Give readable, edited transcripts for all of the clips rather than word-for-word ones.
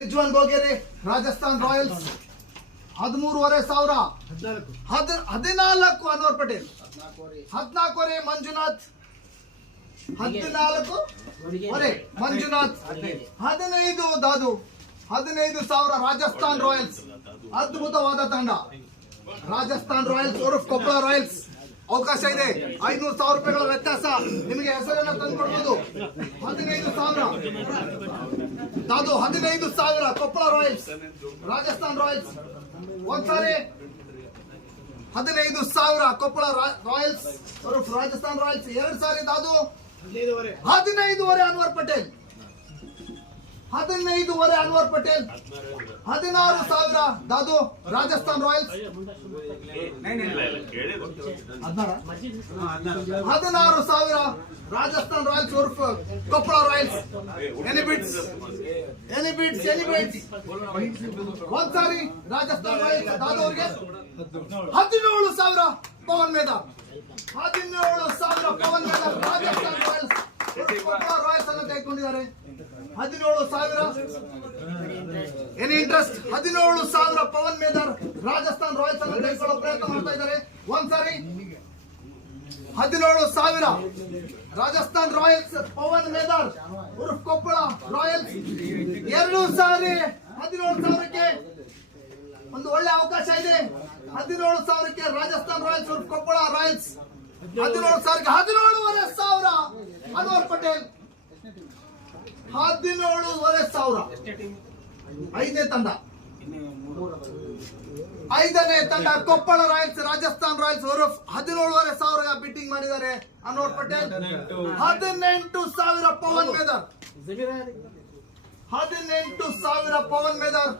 Rizwan Gogere Rajasthan Royals 13,500 14 Anwar Patel 14 Manjunath 14 Manjunath 15 Dadu 15,000 Rajasthan Royals ಅದ್ಭುತವಾದ ತಂಡ Rajasthan Royals ಉರ್ಫ್ ಕೊಪ್ಪಳ ರಾಯಲ್ಸ್ ಅವಕಾಶ ಇದೆ 500,000 ರೂಪಾಯಿಗಳ ವ್ಯತ್ಯಾಸ ನಿಮಗೆ ಹೆಸರನ್ನ ತಂದುಕೊಡ್ಬೋದು 15,000 ದಾದು 15,000 ಕೊಪ್ಪಳ ರಾಯಲ್ಸ್ ರಾಜಸ್ಥಾನ್ ರಾಯಲ್ಸ್ ಒಂದ್ಸಾರಿ 15,000 ಕೊಪ್ಪಳ ರಾಯಲ್ಸ್ ಉರ್ಫ್ ರಾಜಸ್ಥಾನ್ ರಾಯಲ್ಸ್ ಎರಡು ಸಾರಿ ದಾದು 15,500 ಅನ್ವರ್ ಪಟೇಲ್ 15,500 ಅನ್ವರ್ ಪಟೇಲ್ 16,000 ದಾದು ರಾಜಸ್ಥಾನ್ ರಾಯಲ್ಸ್ 16,000 ರಾಜಸ್ಥಾನ್ ರಾಯಲ್ಸ್ ಉರ್ಫ್ ಕೊಪ್ಪಳ ರಾಯಲ್ಸ್ ಎನಿ ಬಿಟ್ಸ್ ಒಂದ್ಸಾರಿ ರಾಜಸ್ಥಾನ್ ರಾಯಲ್ಸ್ ದಾದು ಅವರಿಗೆ 17,000 ಪವನ್ ಮೇದಾರ್ 17,000 ಪವನ್ ಮೇದಾರ್ ರಾಜಸ್ಥಾನ್ ರಾಯಲ್ಸ್ ಕೊಪ್ಪಳ ರಾಯಲ್ಸ್ ಅನ್ನು ತೆಗೆದುಕೊಂಡಿದ್ದಾರೆ 17,000 any interest 17,000 Pavan Medar Rajasthan Royals ಅನ್ನು ತೆಗೆದುಕೊಳ್ಳೋ ಪ್ರಯತ್ನ ಮಾಡ್ತಾ ಇದ್ದಾರೆ ಒಂದ್ಸಾರಿ 17,000 ರಾಜಸ್ಥಾನ್ ರಾಯಲ್ಸ್ ಪವನ್ ಮೇದಾರ್ ಉರ್ಫ್ ಕೊಪ್ಪಳ ರಾಯಲ್ಸ್ ಎರಡು ಸಾರಿ 17,000ಕ್ಕೆ ಒಂದು ಒಳ್ಳೆ ಅವಕಾಶ ಇದೆ 17,000ಕ್ಕೆ ರಾಜಸ್ಥಾನ್ ರಾಯಲ್ಸ್ ಉರ್ಫ್ ಕೊಪ್ಪಳ ರಾಯಲ್ಸ್ 17,000ಕ್ಕೆ 17,500 ಅನ್ವರ್ ಪಟೇಲ್ 17,500 ಐದನೇ ತಂಡ ಕೊಪ್ಪಳ ರಾಯಲ್ಸ್ ರಾಜಸ್ಥಾನ್ ರಾಯಲ್ಸ್ ಉರ್ಫ್ 17,500 ಬಿಟ್ಟಿಂಗ್ ಮಾಡಿದ್ದಾರೆ ಅನ್ವರ್ ಪಟೇಲ್ 18,000 ಪವನ್ ಮೇದಾರ್ 18,000 ಪವನ್ ಮೇದಾರ್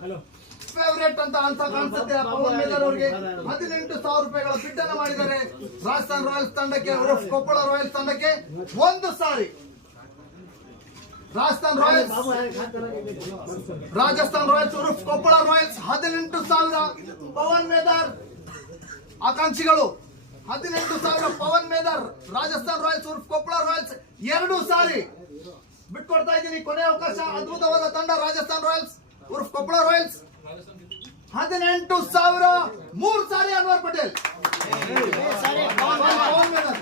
ಫೇವರೇಟ್ ಅಂತ ಕಾಣಿಸುತ್ತೆ ಪವನ್ ಮೇದಾರ್ ಅವರಿಗೆ 18,000 ರೂಪಾಯಿಗಳ ಬಿಟ್ಟನ್ನು ಮಾಡಿದ್ದಾರೆ ರಾಜಸ್ಥಾನ್ ರಾಯಲ್ಸ್ ತಂಡಕ್ಕೆ ಉರ್ಫ್ ಕೊಪ್ಪಳ ರಾಯಲ್ಸ್ ತಂಡಕ್ಕೆ ಒಂದು ಸಾರಿ ರಾಜಸ್ಥಾನ್ ರಾಯಲ್ಸ್ ಉರ್ಫ್ ಕೊಪ್ಪಳ ರಾಯಲ್ಸ್ 18,000 ಪವನ್ ಮೇದಾರ್ ಆಕಾಂಕ್ಷಿಗಳು 18,000 ಪವನ್ ಮೇದಾರ್ ರಾಜಸ್ಥಾನ್ ರಾಯಲ್ಸ್ ಉರ್ಫ್ ಕೊಪ್ಪಳ ರಾಯಲ್ಸ್ ಎರಡು ಸಾರಿ ಬಿಟ್ಕೊಡ್ತಾ ಇದ್ದೀನಿ ಕೊನೆ ಅವಕಾಶ ಅದ್ಭುತವಾದ ತಂಡ ರಾಜಸ್ಥಾನ್ ರಾಯಲ್ಸ್ ಉರ್ಫ್ ಕೊಪ್ಪಳ ರಾಯಲ್ಸ್ 18,000 ಮೂರು ಸಾರಿ ಅನ್ವರ್ ಪಟೇಲ್ ಪವನ್ ಮೇದಾರ್